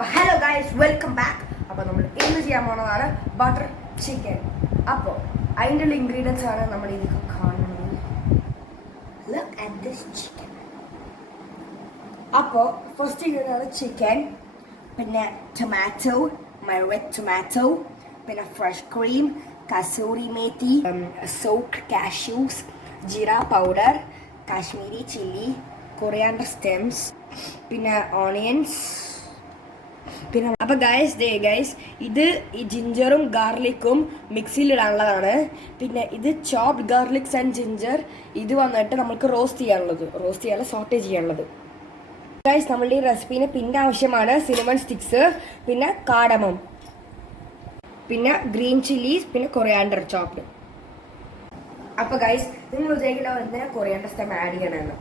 Hello guys, welcome back. അപ്പോൾ നമ്മൾ ഇന്ന് ചെയ്യാൻ പോകുന്നതാണ് ബട്ടർ ചിക്കൻ. അപ്പോൾ അതിൻ്റെ ഇൻഗ്രീഡിയൻസ് ആണ് നമ്മൾ ഇതൊക്കെ കാണുന്നത്. Look at this chicken. അപ്പോൾ ഫസ്റ്റ് ഇൻഗ്രീഡിയൻ്റ് ചിക്കൻ, പിന്നെ ടൊമാറ്റോ, my red tomato, പിന്നെ fresh cream, kasuri methi, soaked cashews, jeera powder, Kashmiri chilli, coriander stems, പിന്നെ ഓണിയൻസ്. പിന്നെ അപ്പോൾ ഗൈസ് ഇത് ഈ ജിഞ്ചറും ഗാർലിക്കും മിക്സിയിലിടാനുള്ളതാണ്. പിന്നെ ഇത് ചോപ്ഡ് ഗാർലിക്സ് ആൻഡ് ജിഞ്ചർ, ഇത് വന്നിട്ട് നമുക്ക് റോസ്റ്റ് ചെയ്യാനുള്ള സോട്ടേ ചെയ്യാനുള്ളത്. ഗൈസ് നമ്മളുടെ ഈ റെസിപ്പീന് പിന്നെ ആവശ്യമാണ് സിനമൺ സ്റ്റിക്സ്, പിന്നെ കാഡമം, പിന്നെ ഗ്രീൻ ചില്ലീസ്, പിന്നെ കൊറിയാണ്ടർ ചോപ്ഡ്. അപ്പോൾ ഗൈസ് നിങ്ങൾ വിചാരിക്കില്ല എന്തിനാ കൊറിയാണ്ടർ സ്റ്റെം ആഡ് ചെയ്യണമെന്ന്.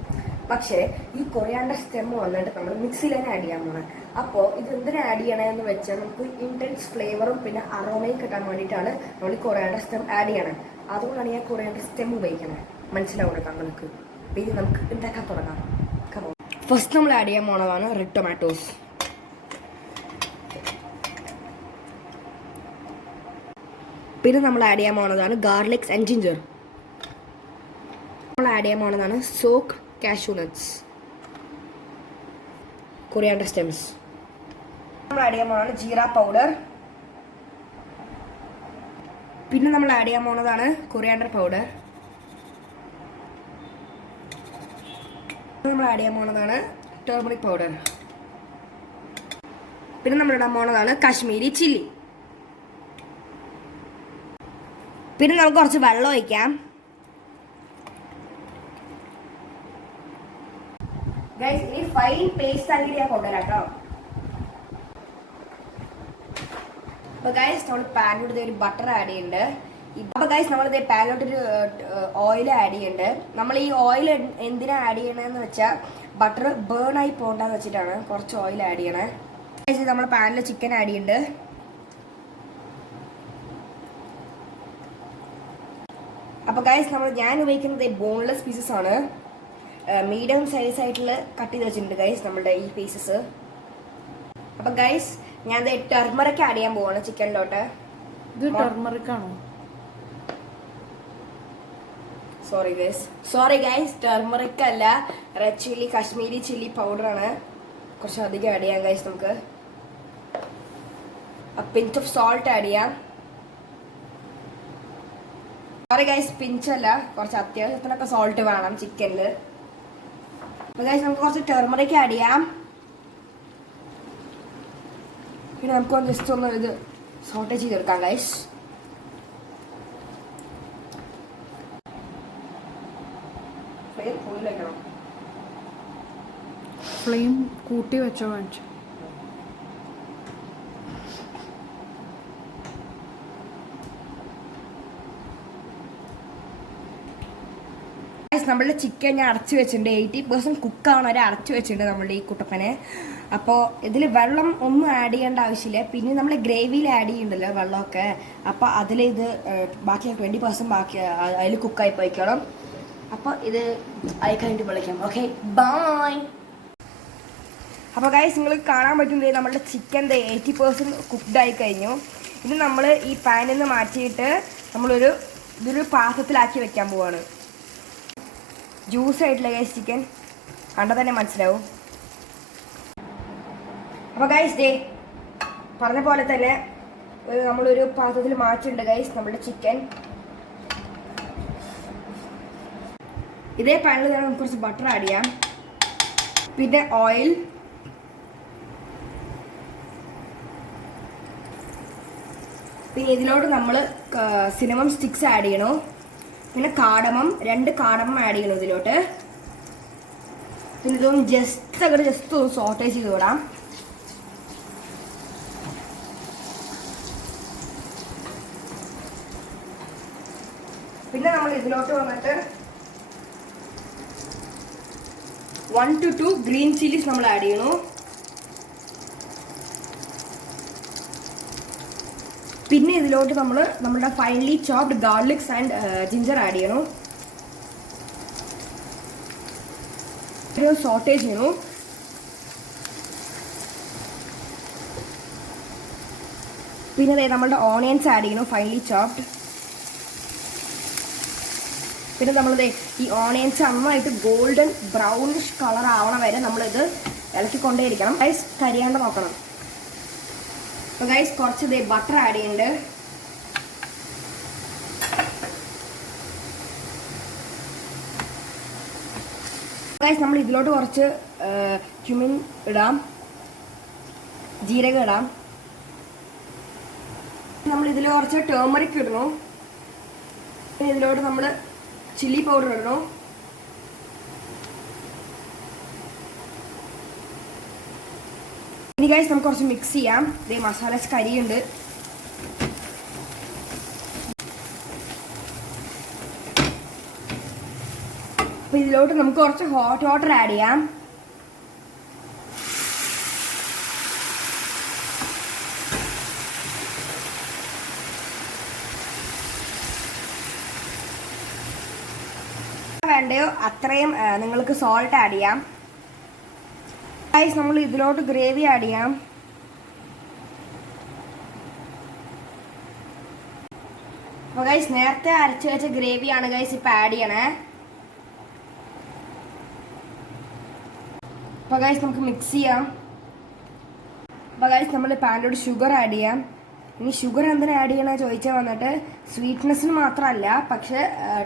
പക്ഷേ ഈ കൊറിയാണ്ടർ സ്റ്റെം വന്നിട്ട് നമ്മൾ മിക്സിയിൽ തന്നെ ആഡ് ചെയ്യാൻ പോകണം. അപ്പോൾ ഇത് എന്തിനാ ആഡ് ചെയ്യണമെന്ന് വെച്ചാൽ നമുക്ക് ഇൻറ്റൻസ് ഫ്ലേവറും പിന്നെ അറോമയും കിട്ടാൻ വേണ്ടിയിട്ടാണ് നമ്മൾ ഈ കൊറിയാണ്ടർ സ്റ്റെം ആഡ് ചെയ്യണം. അതുകൊണ്ടാണ് ഞാൻ കൊറിയാണ്ടർ സ്റ്റെം ഉപയോഗിക്കണത്. മനസ്സിലാവുന്നത് താങ്കൾക്ക്? അപ്പോൾ ഇത് നമുക്ക് ഉണ്ടാക്കാൻ തുടങ്ങാം. ഫസ്റ്റ് നമ്മൾ ആഡ് ചെയ്യാൻ പോണതാണ് റെഡ് ടൊമാറ്റോസ്. പിന്നെ നമ്മൾ ആഡ് ചെയ്യാൻ പോണതാണ് ഗാർലിക്സ് ആൻഡ് ജിഞ്ചർ. നമ്മൾ ആഡ് ചെയ്യാൻ പോണതാണ് soak cashew nuts, coriander stems. നമ്മൾ ആഡ് ചെയ്യാൻ പോകുന്നത് ജീര പൗഡർ. പിന്നെ നമ്മൾ ആഡ് ചെയ്യാൻ പോകുന്നതാണ് കൊറിയാണ്ടർ പൗഡർ. നമ്മൾ ആഡ് ചെയ്യാൻ പോകുന്നതാണ് ടർമറിക് പൗഡർ. പിന്നെ നമ്മൾ ഇടാൻ പോകുന്നതാണ് കാശ്മീരി ചില്ലി. പിന്നെ നമുക്ക് കുറച്ച് വെള്ളം ഒഴിക്കാം. ഗൈസ് ഇനി ഫൈൻ പേസ്റ്റ് ആക്കി ഞാൻ കൊണ്ടുവരാം കേട്ടോ. അപ്പോൾ ഗൈസ് നമ്മൾ പാനിലോട്ട് ഒരു ബട്ടർ ആഡ് ചെയ്യുന്നുണ്ട്. അപ്പോൾ ഗൈസ് നമ്മളിത് പാനിലോട്ടൊരു ഓയിൽ ആഡ് ചെയ്യുന്നുണ്ട്. നമ്മൾ ഈ ഓയിൽ എന്തിനാണ് ആഡ് ചെയ്യണമെന്ന് വെച്ചാൽ ബട്ടർ ബേൺ ആയി പോകണ്ടെന്ന് വെച്ചിട്ടാണ് കുറച്ച് ഓയിൽ ആഡ് ചെയ്യണേ. ഗൈസ് നമ്മൾ പാനിൽ ചിക്കൻ ആഡ് ചെയ്യുന്നുണ്ട്. അപ്പോൾ ഗൈസ് ഞാൻ ഉപയോഗിക്കുന്നത് ബോൺലെസ് പീസസ് ആണ്. മീഡിയം സൈസ് ആയിട്ടുള്ള കട്ട് ചെയ്ത് വെച്ചിട്ടുണ്ട് ഗൈസ് നമ്മളുടെ ഈ പീസസ്. അപ്പം ഗൈസ് ഞാൻ ടെർമറിക് ആഡ് ചെയ്യാൻ പോവാണ് ചിക്കനിലോട്ട്. ഇത് ടെർമറിക് ആണോ? സോറി ഗൈസ് ടെർമറിക് അല്ല, റെഡ് ചില്ലി കാശ്മീരി ചില്ലി പൗഡറാണ്. കുറച്ച് അധികം ആഡ് ചെയ്യാം ഗൈസ്. നമുക്ക് പിഞ്ച് ഓഫ് സോൾട്ട് ആഡ് ചെയ്യാം. സോറി ഗൈസ് പിഞ്ചല്ല, കുറച്ച് അത്യാവശ്യത്തിനൊക്കെ സോൾട്ട് വേണം ചിക്കനിൽ. ഗൈസ് നമുക്ക് കുറച്ച് ടെർമറിക് ആഡ് ചെയ്യാം. പിന്നെ നമുക്ക് ജസ്റ്റ് ഒന്ന് ഇത് സോട്ടേ ചെയ്തെടുക്കാം ഗൈസ്. ഫ്ലെയിം കൂട്ടി വെച്ചോ കാണിച്ചു. നമ്മളുടെ ചിക്കൻ ഞാൻ അടച്ചു വെച്ചിട്ടുണ്ട്. 80% കുക്കാണ് വരെ അടച്ചു വെച്ചിട്ടുണ്ട് നമ്മളുടെ ഈ കുട്ടപ്പനെ. അപ്പോൾ ഇതിൽ വെള്ളം ഒന്നും ആഡ് ചെയ്യേണ്ട ആവശ്യമില്ല. പിന്നെ നമ്മൾ ഗ്രേവിയിൽ ആഡ് ചെയ്യുന്നുണ്ടല്ലോ വെള്ളമൊക്കെ, അപ്പോൾ അതിലിത് ബാക്കി 20% ബാക്കി അതിൽ കുക്കായി പോയിക്കണം. അപ്പോൾ ഇത് ആയി കഴിഞ്ഞിട്ട് വിളിക്കാം. Okay bye. അപ്പോൾ ഗൈസ് നിങ്ങൾക്ക് കാണാൻ പറ്റുന്നത് നമ്മളുടെ ചിക്കൻ 80% കുക്ക്ഡ് ആയി കഴിഞ്ഞു. ഇത് നമ്മൾ ഈ പാനിൽ നിന്ന് മാറ്റിയിട്ട് ഇതൊരു പാത്രത്തിലാക്കി വെക്കാൻ പോവാണ്. ജ്യൂസ് ആയിട്ടുള്ള ഗൈസ് ചിക്കൻ കണ്ടാൽ തന്നെ മനസ്സിലാവും. അപ്പോൾ ഗൈസ് പറഞ്ഞ പോലെ തന്നെ നമ്മളൊരു പാത്രത്തിൽ മാറ്റിയിട്ടുണ്ട് ഗൈസ് നമ്മുടെ ചിക്കൻ. ഇതേ പാനിൽ നമുക്ക് കുറച്ച് ബട്ടർ ആഡ് ചെയ്യാം, പിന്നെ ഓയിൽ, പിന്നെ ഇതിലോട്ട് നമ്മൾ സിനമൺ സ്റ്റിക്സ് ആഡ് ചെയ്യണോ, പിന്നെ കാടമം 2 കാടമം ആഡ് ചെയ്യണം ഇതിലോട്ട്. പിന്നെ ഇതൊന്ന് ജസ്റ്റ് ഒന്ന് സോട്ടേ ചെയ്ത് വിടാം. പിന്നെ നമ്മൾ ഇതിലോട്ട് വന്നിട്ട് 1 to 2 ഗ്രീൻ ചില്ലീസ് നമ്മൾ ആഡ് ചെയ്യണു. പിന്നെ ഇതിലോട്ട് നമ്മളുടെ finely chopped garlics and ginger add ചെയ്യണം. സോട്ടേ ചെയ്യണു. പിന്നെ നമ്മളുടെ ഓണിയൻസ് ആഡ് ചെയ്യണം, ഫൈനലി ചോപ്ഡ്. പിന്നെ നമ്മളിത് ഈ ഓണിയൻസ് നന്നായിട്ട് ഗോൾഡൻ ബ്രൗണിഷ് കളർ ആവണ വരെ നമ്മളിത് ഇളക്കിക്കൊണ്ടേയിരിക്കണം. ഗൈസ് കരിയാണ്ട് നോക്കണം. അപ്പോൾ ഗൈസ് കുറച്ച് ബട്ടർ ആഡ് ചെയ്യുന്നുണ്ട്. ഗൈസ് നമ്മൾ ഇതിലോട്ട് കുറച്ച് ക്യുമിൻ ഇടാം, ജീരകം ഇടാം. നമ്മൾ ഇതിൽ കുറച്ച് ടേമറിക് ഇടണു. പിന്നെ ഇതിലോട്ട് നമ്മൾ ചില്ലി പൗഡർ ഇടണു. ഇനി ഗൈസ് നമുക്ക് കുറച്ച് മിക്സ് ചെയ്യാം. ഇതേ മസാലസ് കരിയുണ്ട്. അപ്പോൾ ഇതിലോട്ട് നമുക്ക് കുറച്ച് ഹോട്ട് വാട്ടർ ആഡ് ചെയ്യാം. വേണ്ടയോ അത്രയും നിങ്ങൾക്ക് സോൾട്ട് ആഡ് ചെയ്യാം. ഗൈസ് നമ്മൾ ഇതിലോട്ട് ഗ്രേവി ആഡ് ചെയ്യാം. അപ്പോൾ ഗൈസ് നേരത്തെ അരച്ച് വെച്ച ഗ്രേവിയാണ് ഗൈസ് ഇപ്പം ആഡ് ചെയ്യണേ. അപ്പോൾ ഗൈസ് നമുക്ക് മിക്സ് ചെയ്യാം. അപ്പോൾ ഗൈസ് നമ്മൾ പാനിലോട്ട് ഷുഗർ ആഡ് ചെയ്യാം. ഇനി ഷുഗർ എന്തിനാ ആഡ് ചെയ്യണമെന്ന് ചോദിച്ചാൽ വന്നിട്ട് സ്വീറ്റ്നെസ്സിന് മാത്രമല്ല, പക്ഷെ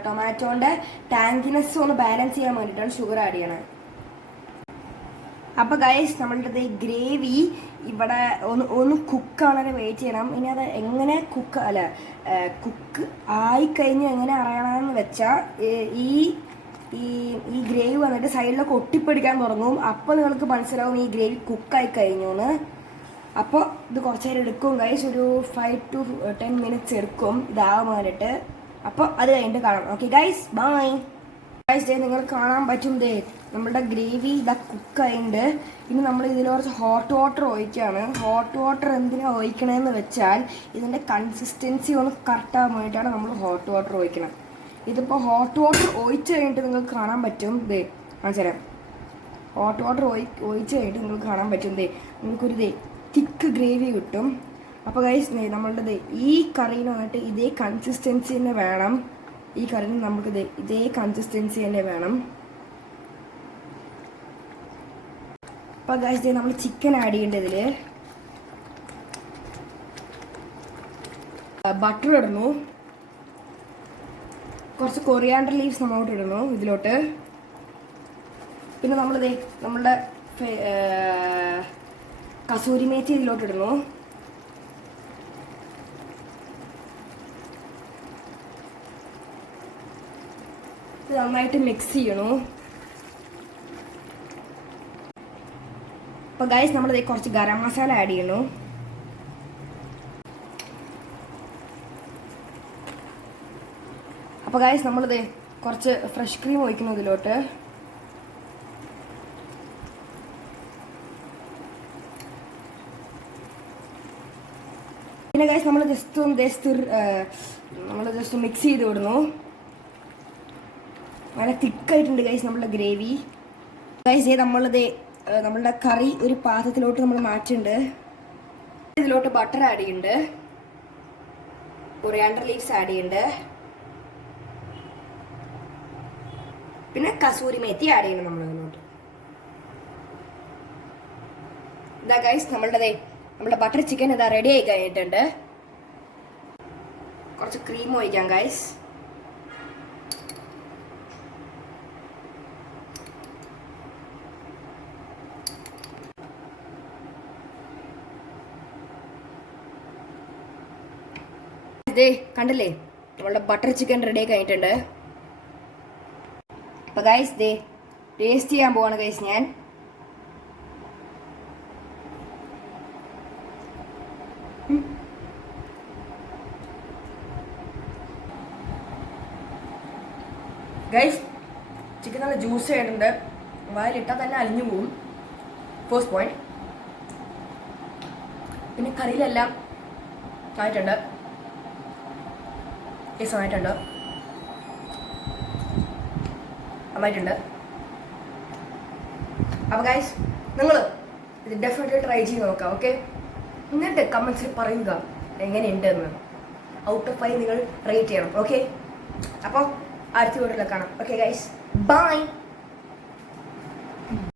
ടൊമാറ്റോൻ്റെ ടാങ്കിനെസ് ഒന്ന് ബാലൻസ് ചെയ്യാൻ വേണ്ടിയിട്ടാണ് ഷുഗർ ആഡ് ചെയ്യണത്. അപ്പോൾ ഗൈസ് നമ്മളുടെ ഈ ഗ്രേവി ഇവിടെ ഒന്ന് കുക്കാണെ വെയിറ്റ് ചെയ്യണം. ഇനി അത് എങ്ങനെ കുക്ക് ആയിക്കഴിഞ്ഞ് എങ്ങനെ അറിയണമെന്ന് വെച്ചാൽ ഈ ഈ ഗ്രേവി വന്നിട്ട് സൈഡിലൊക്കെ ഒട്ടിപ്പിടിക്കാൻ തുടങ്ങും. അപ്പോൾ നിങ്ങൾക്ക് മനസ്സിലാവും ഈ ഗ്രേവി കുക്കായി കഴിഞ്ഞു എന്ന്. അപ്പോൾ ഇത് കുറച്ച് നേരം എടുക്കും ഗൈസ്, ഒരു 5 to 10 minutes എടുക്കും ഇതാവാൻ വേണ്ടിയിട്ട്. അപ്പോൾ അത് കഴിഞ്ഞിട്ട് കാണാം. Okay guys, by. ഗൈസ് നിങ്ങൾ കാണാൻ പറ്റും നമ്മളുടെ ഗ്രേവി ഇതാ കുക്കായിട്ടുണ്ട്. ഇനി നമ്മൾ ഇതിൽ കുറച്ച് ഹോട്ട് വാട്ടർ ഒഴിക്കുകയാണ്. ഹോട്ട് വാട്ടർ എന്തിനാണ് ഒഴിക്കണമെന്ന് വെച്ചാൽ ഇതിൻ്റെ കൺസിസ്റ്റൻസി ഒന്ന് കറക്റ്റാകാൻ വേണ്ടിയിട്ടാണ് നമ്മൾ ഹോട്ട് വാട്ടർ ഒഴിക്കണം. ഇതിപ്പോൾ ഹോട്ട് വാട്ടർ ഒഴിച്ച് കഴിഞ്ഞിട്ട് നിങ്ങൾക്ക് കാണാൻ പറ്റും കാണിച്ചുതരാം. ഹോട്ട് വാട്ടർ ഒഴിച്ച് കഴിഞ്ഞിട്ട് നിങ്ങൾക്ക് കാണാൻ പറ്റും നിങ്ങൾക്കൊരു തിക്ക് ഗ്രേവി കിട്ടും. അപ്പോൾ ഗൈസ് നമ്മളുടെ ഈ കറിയിൽ വന്നിട്ട് ഇതേ കൺസിസ്റ്റൻസി തന്നെ വേണം. ഈ കറിയിൽ നമുക്ക് ഇതേ കൺസിസ്റ്റൻസി തന്നെ വേണം. അപ്പോൾ ഗൈസ് നമ്മൾ ചിക്കൻ ആഡ് ചെയ്യേണ്ടത് ഇതിൽ ബട്ടർ ഇടുന്നു, കുറച്ച് കൊറിയാണ്ടർ ലീവ്സ് നമ്മളോട്ട് ഇടുന്നു ഇതിലോട്ട്. പിന്നെ നമ്മളുടെ കസൂരി മേത്തി ഇതിലോട്ട് ഇടുന്നു. ഇത് നന്നായിട്ട് മിക്സ് ചെയ്യണു. അപ്പോൾ ഗൈസ് നമ്മൾ കുറച്ച് ഗരം മസാല ആഡ് ചെയ്യണു. അപ്പോൾ ഗൈസ് നമ്മളിത് കുറച്ച് ഫ്രഷ് ക്രീം ഒഴിക്കുന്നു ഇതിലോട്ട്. പിന്നെ ഗൈസ് നമ്മൾ ജസ്റ്റ് മിക്സ് ചെയ്ത് വിടുന്നു. നല്ല തിക്കായിട്ടുണ്ട് ഗൈസ് നമ്മളുടെ ഗ്രേവി. ഗൈസ് നമ്മളുടെ കറി ഒരു പാത്രത്തിലോട്ട് നമ്മൾ മാറ്റുന്നുണ്ട്. ഇതിലോട്ട് ബട്ടർ ആഡ് ചെയ്യുന്നുണ്ട്, കൊറിയാണ്ടർ ലീവ്സ് ആഡ് ചെയ്യുന്നുണ്ട്, പിന്നെ കസൂരി മേത്തി ആഡ് ചെയ്യണം നമ്മൾ അതിനോട്ട്. ഇതാ ഗൈസ് നമ്മുടെ ബട്ടർ ചിക്കൻ ഇതാ റെഡി ആയി കഴിഞ്ഞിട്ടുണ്ട്. കുറച്ച് ക്രീം ഒഴിക്കാം ഗൈസ്. കണ്ടില്ലേ നമ്മളുടെ ബട്ടർ ചിക്കൻ റെഡി ആയി കഴിഞ്ഞിട്ടുണ്ട്. അപ്പോൾ ഗൈസ് ടേസ്റ്റ് ചെയ്യാൻ പോവാണ് ഗൈസ് ഞാൻ. ഗൈസ് ചിക്കൻ നല്ല ജ്യൂസ് ആയിട്ടുണ്ട്, വായിലിട്ടാൽ തന്നെ അലിഞ്ഞു പോകും. First point. പിന്നെ കറിയിലെല്ലാം ആയിട്ടുണ്ട്, ആയിട്ടുണ്ട്, നന്നായിട്ടുണ്ട്. അപ്പോൾ ഗൈസ് നിങ്ങൾ ഇത് ഡെഫിനറ്റ്ലി ട്രൈ ചെയ്ത് നോക്കാം. ഓക്കെ, എന്നിട്ട് കമൻസിൽ പറയുക എങ്ങനെയുണ്ട് എന്ന് ഔട്ട് ഓഫ് 5 നിങ്ങൾ റേറ്റ് ചെയ്യണം. ഓക്കെ, അപ്പോൾ അടുത്ത വീഡിയോയിൽ കാണാം. Okay guys, by.